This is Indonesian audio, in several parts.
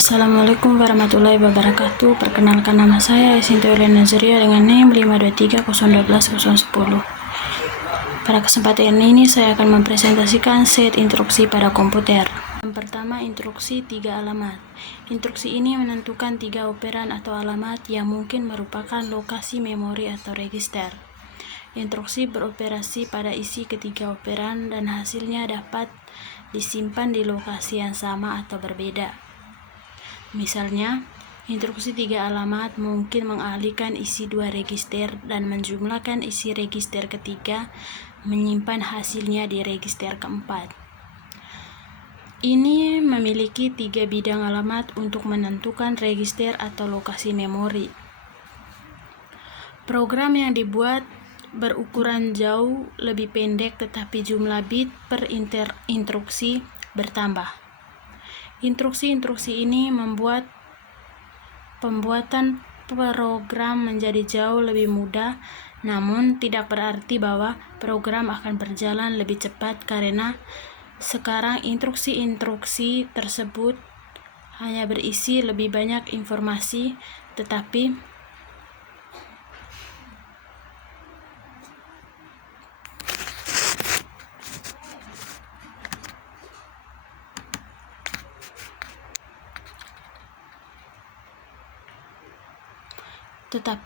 Assalamualaikum warahmatullahi wabarakatuh. Perkenalkan, nama saya Yasinta Yuliana Nazria dengan NIM 5230110. Pada kesempatan ini saya akan mempresentasikan set instruksi pada komputer. Yang pertama, instruksi 3 alamat. Instruksi ini menentukan 3 operan atau alamat yang mungkin merupakan lokasi memori atau register. Instruksi beroperasi pada isi ketiga operan dan hasilnya dapat disimpan di lokasi yang sama atau berbeda. Misalnya, instruksi 3 alamat mungkin mengalihkan isi 2 register dan menjumlahkan isi register ketiga, menyimpan hasilnya di register keempat. Ini memiliki 3 bidang alamat untuk menentukan register atau lokasi memori. Program yang dibuat berukuran jauh lebih pendek, tetapi jumlah bit per instruksi bertambah. Instruksi-instruksi ini membuat pembuatan program menjadi jauh lebih mudah, namun tidak berarti bahwa program akan berjalan lebih cepat karena sekarang instruksi-instruksi tersebut hanya berisi lebih banyak informasi, tetapi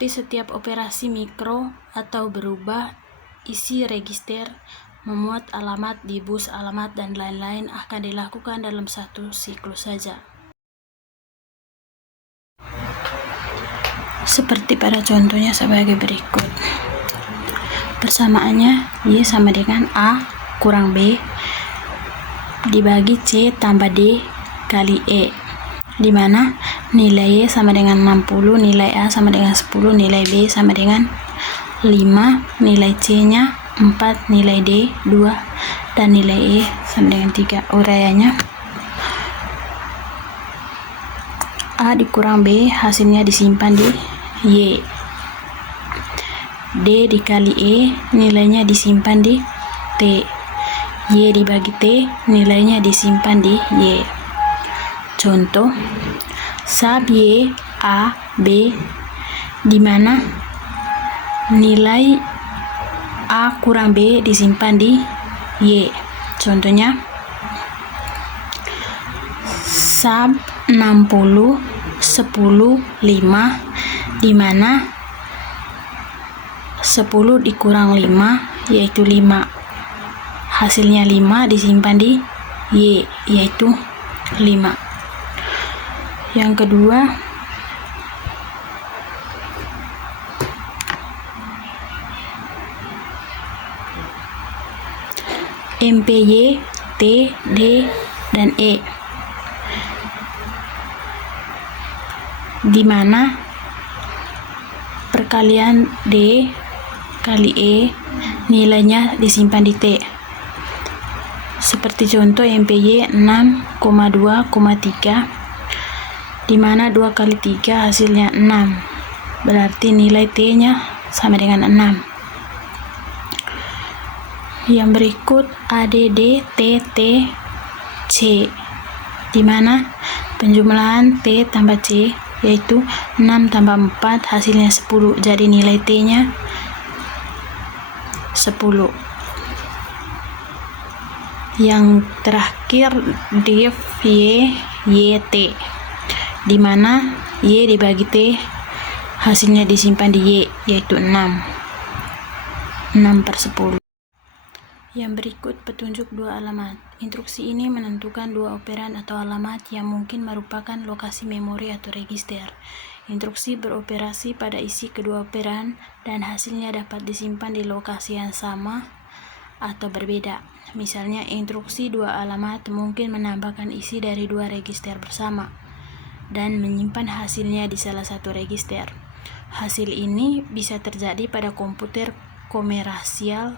setiap operasi mikro atau berubah isi register, memuat alamat di bus alamat, dan lain-lain akan dilakukan dalam satu siklus saja. Seperti pada contohnya sebagai berikut. Persamaannya Y sama dengan A kurang B dibagi C tambah D kali E, di mana nilai Y sama dengan 60, nilai A sama dengan 10, nilai B sama dengan 5, nilai C nya 4, nilai D 2, dan nilai E sama dengan 3. Uraiannya, A dikurang B hasilnya disimpan di Y, D dikali E nilainya disimpan di T, Y dibagi T nilainya disimpan di Y. Contoh, sub Y A B, di mana nilai A kurang B disimpan di Y. Contohnya, sub 60 10 5, di mana 10 dikurang 5 yaitu 5, hasilnya 5 disimpan di Y yaitu 5. Yang kedua, MPY, T, D, dan E, di mana perkalian D kali E nilainya disimpan di T. Seperti contoh MPY 6,2,3, di mana 2 kali 3 hasilnya 6, berarti nilai T nya sama dengan 6. Yang berikut ADD TT C, di mana penjumlahan T tambah C yaitu 6 tambah 4 hasilnya 10, jadi nilai T nya 10. Yang terakhir div YT, di mana Y dibagi T hasilnya disimpan di Y yaitu 6 per 10. Yang berikut petunjuk 2 alamat. Instruksi ini menentukan 2 operan atau alamat yang mungkin merupakan lokasi memori atau register. Instruksi beroperasi pada isi kedua operan dan hasilnya dapat disimpan di lokasi yang sama atau berbeda. Misalnya, instruksi 2 alamat mungkin menambahkan isi dari 2 register bersama dan menyimpan hasilnya di salah satu register. Hasil ini bisa terjadi pada komputer komersial.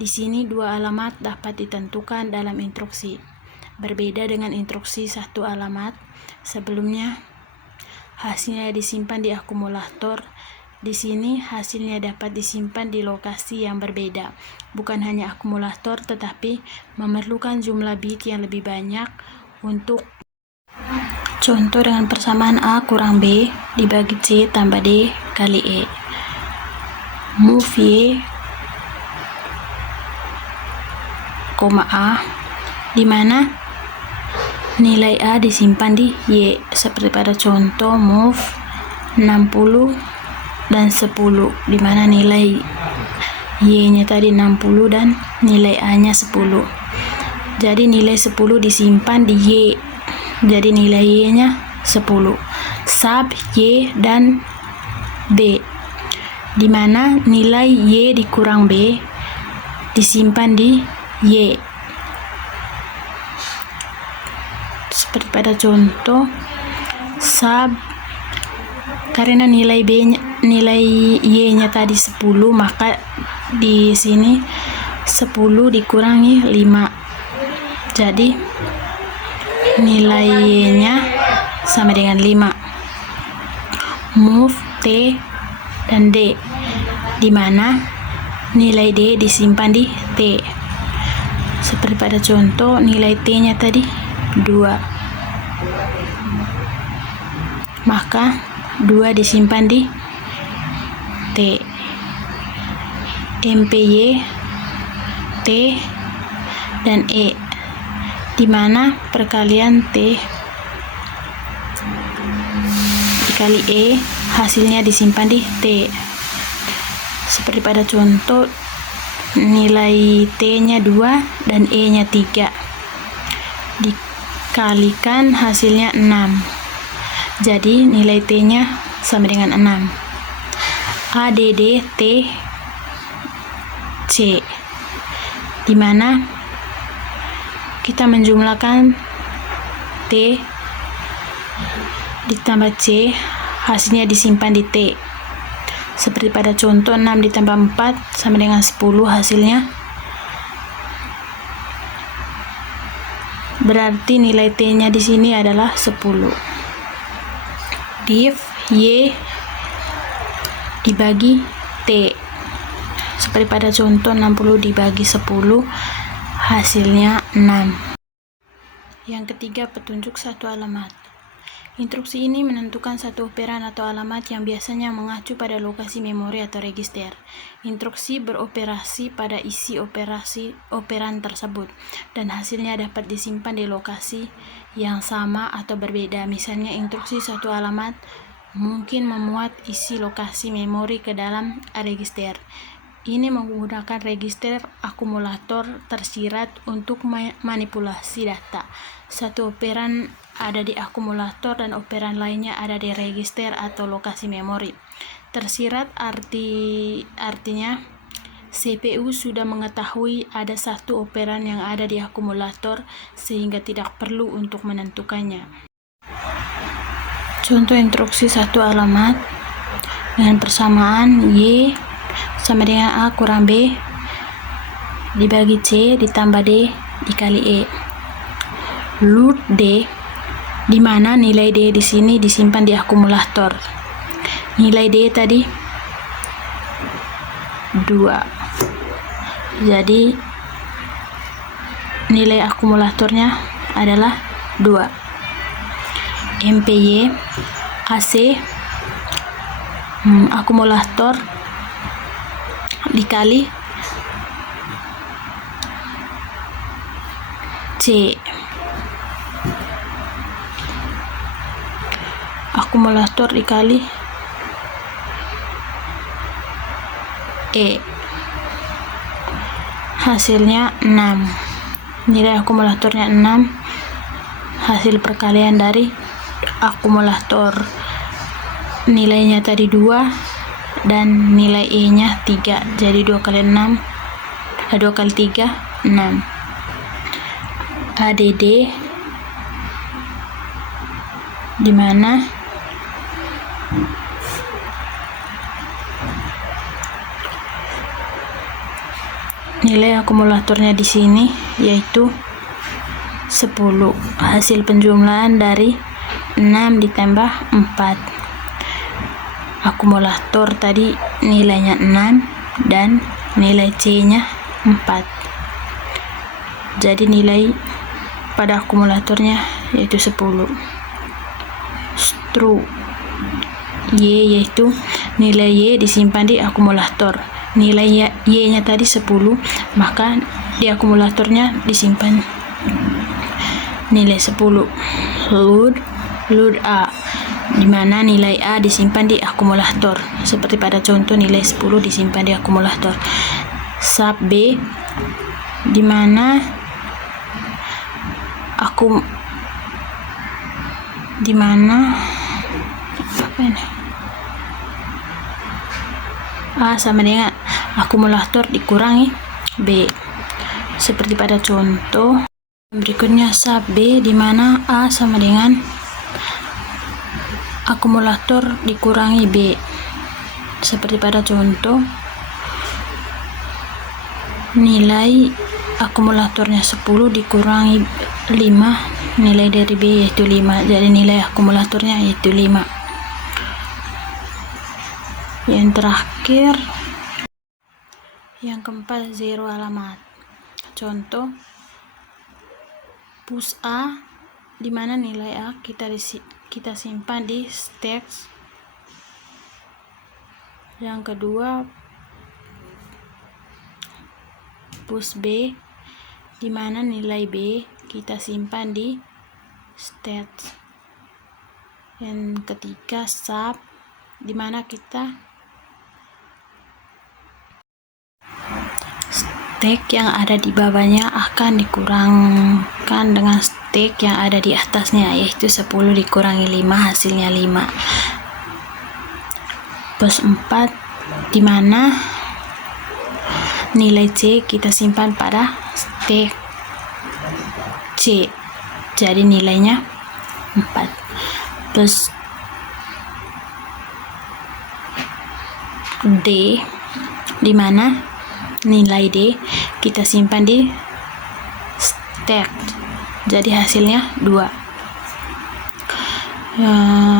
Di sini 2 alamat dapat ditentukan dalam instruksi. Berbeda dengan instruksi 1 alamat sebelumnya, hasilnya disimpan di akumulator. Di sini hasilnya dapat disimpan di lokasi yang berbeda. Bukan hanya akumulator, tetapi memerlukan jumlah bit yang lebih banyak untuk Contoh dengan persamaan A kurang B dibagi C tambah D kali E. Move Y, A, di mana nilai A disimpan di Y, seperti pada contoh move 60 dan 10, di mana nilai Y-nya tadi 60 dan nilai A-nya 10. Jadi nilai 10 disimpan di Y, jadi nilai Y-nya 10. Sub Y dan B, di mana nilai Y dikurang B disimpan di Y, seperti pada contoh sub, karena nilai Y-nya tadi 10, maka di sini 10 dikurangi 5, jadi nilai Y-nya sama dengan 5. Move T dan D, di mana nilai D disimpan di T, seperti pada contoh nilai T-nya tadi 2, maka 2 disimpan di T. MPY, T dan E, di mana perkalian T dikali E hasilnya disimpan di T, seperti pada contoh nilai T-nya 2 dan E-nya 3, dikalikan hasilnya 6, jadi nilai T-nya sama dengan 6. ADD T C, di mana kita menjumlahkan T ditambah C, hasilnya disimpan di T, seperti pada contoh 6 ditambah 4 sama dengan 10, hasilnya berarti nilai T-nya di sini adalah 10. Div Y dibagi T, seperti pada contoh 60 dibagi 10, hasilnya 6. Yang ketiga, petunjuk satu alamat. Instruksi ini menentukan satu operan atau alamat yang biasanya mengacu pada lokasi memori atau register. Instruksi beroperasi pada isi operan tersebut, dan hasilnya dapat disimpan di lokasi yang sama atau berbeda. Misalnya, instruksi satu alamat mungkin memuat isi lokasi memori ke dalam register. Ini menggunakan register akumulator tersirat untuk manipulasi data. Satu operan ada di akumulator dan operan lainnya ada di register atau lokasi memori. Tersirat artinya CPU sudah mengetahui ada satu operan yang ada di akumulator sehingga tidak perlu untuk menentukannya. Contoh instruksi satu alamat dengan persamaan Y sama dengan A kurang B dibagi C ditambah D dikali E. Load D, di mana nilai D di sini disimpan di akumulator. Nilai D tadi 2, jadi nilai akumulatornya adalah 2. MPY AC, akumulator dikali C, akumulator dikali E, hasilnya 6. Nilai akumulatornya 6, hasil perkalian dari akumulator nilainya tadi 2 dan nilai E nya 3, jadi 2 kali 3 6. ADD, di mana nilai akumulatornya di sini yaitu 10. Hasil penjumlahan dari 6 ditambah 4. Akumulator tadi nilainya 6 dan nilai C-nya 4. Jadi nilai pada akumulatornya yaitu 10. true. Y yaitu nilai Y disimpan di akumulator. Nilai Y-nya tadi 10, maka di akumulatornya disimpan nilai 10. Load A, di mana nilai A disimpan di akumulator. Seperti pada contoh nilai 10 disimpan di akumulator. Sub B, di mana A sama dengan akumulator dikurangi B. Seperti pada contoh berikutnya sub B, di mana A sama dengan akumulator dikurangi B. Seperti pada contoh nilai akumulatornya 10 dikurangi 5, nilai dari B yaitu 5, jadi nilai akumulatornya yaitu 5. Yang terakhir, yang keempat, 0 alamat. Contoh push A, di mana nilai A kita simpan di stack. Yang kedua, push B, di mana nilai B kita simpan di stats. Yang ketiga, sub, di mana kita stack yang ada di bawahnya akan dikurangkan dengan stack yang ada di atasnya, yaitu 10 dikurangi 5 hasilnya 5. Plus 4, di mana nilai C kita simpan pada stack C, jadi nilainya 4. Plus D, di mana nilai D kita simpan di stack, jadi hasilnya 2.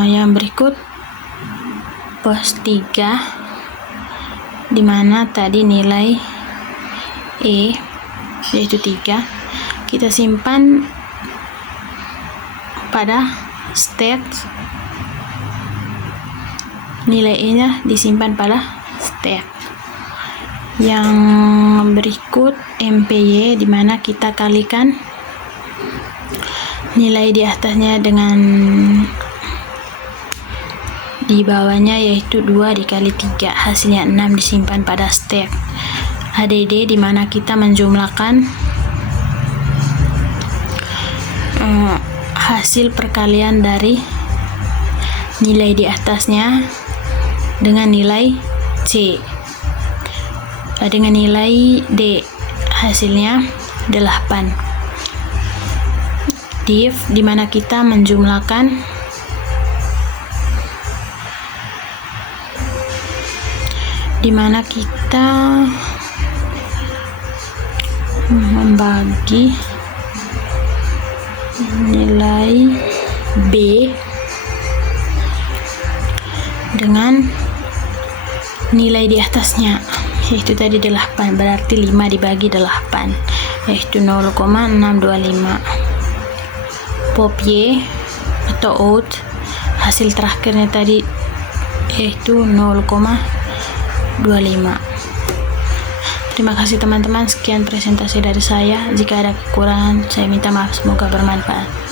Yang berikut plus 3, di mana tadi nilai E yaitu 3 kita simpan pada stack, nilai E nya disimpan pada stack. Yang berikut MPY, di mana kita kalikan nilai di atasnya dengan di bawahnya, yaitu 2 dikali 3 hasilnya 6 disimpan pada stack. ADD, di mana kita menjumlahkan hasil perkalian dari nilai di atasnya dengan nilai C dengan nilai D, hasilnya 8. Div, di mana kita menjumlahkan membagi nilai B dengan nilai di atasnya, yaitu tadi 8, berarti 5 dibagi 8, yaitu 0,625. Pop Y atau out, hasil terakhirnya tadi yaitu 0,25. Terima kasih teman-teman, sekian presentasi dari saya. Jika ada kekurangan, saya minta maaf, semoga bermanfaat.